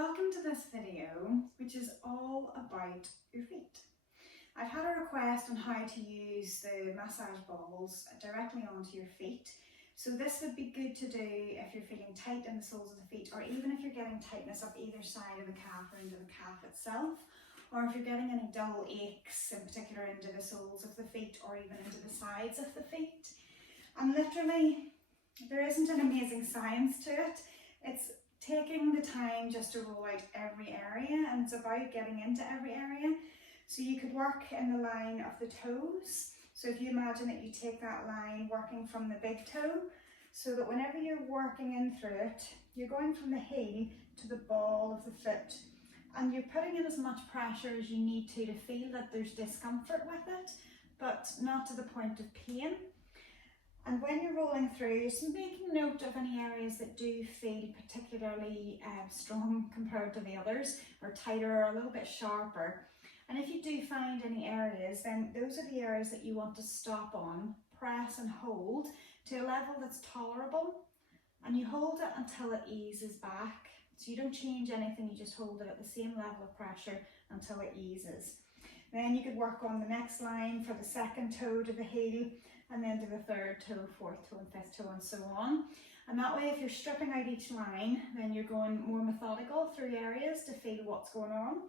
Welcome to this video, which is all about your feet. I've had a request on how to use the massage balls directly onto your feet. So this would be good to do if you're feeling tight in the soles of the feet, or even if you're getting tightness up either side of the calf or into the calf itself, or if you're getting any dull aches, in particular into the soles of the feet or even into the sides of the feet. And literally, there isn't an amazing science to it. It's taking the time just to roll out every area, and it's about getting into every area. So you could work in the line of the toes. So if you imagine that you take that line working from the big toe, so that whenever you're working in through it, you're going from the heel to the ball of the foot, and you're putting in as much pressure as you need to feel that there's discomfort with it, but not to the point of pain. And when you're rolling through, just making note of any areas that do feel particularly strong compared to the others, or tighter, or a little bit sharper. And if you do find any areas, then those are the areas that you want to stop on, press and hold to a level that's tolerable. And you hold it until it eases back. So you don't change anything, you just hold it at the same level of pressure until it eases. Then you could work on the next line for the second toe to the heel, and then to the third toe, fourth toe and fifth toe, and so on. And that way, if you're stripping out each line, then you're going more methodical through areas to feel what's going on.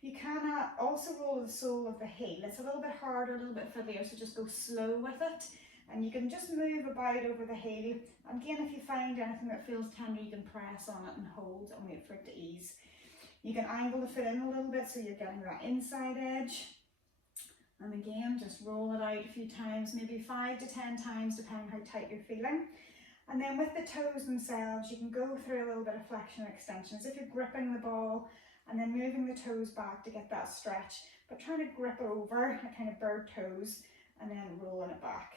You can also roll the sole of the heel. It's a little bit harder, a little bit fiddlier, so just go slow with it. And you can just move about over the heel. And again, if you find anything that feels tender, you can press on it and hold and wait for it to ease. You can angle the foot in a little bit so you're getting that inside edge. And again, just roll it out a few times, maybe 5 to 10 times, depending how tight you're feeling. And then with the toes themselves, you can go through a little bit of flexion and extension. As if you're gripping the ball and then moving the toes back to get that stretch, but trying to grip over a kind of bird toes and then rolling it back.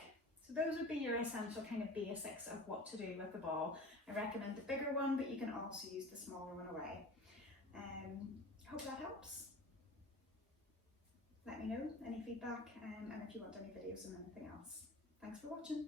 So those would be your essential kind of basics of what to do with the ball. I recommend the bigger one, but you can also use the smaller one away. Hope that helps. Let me know any feedback and if you want any videos on anything else. Thanks for watching.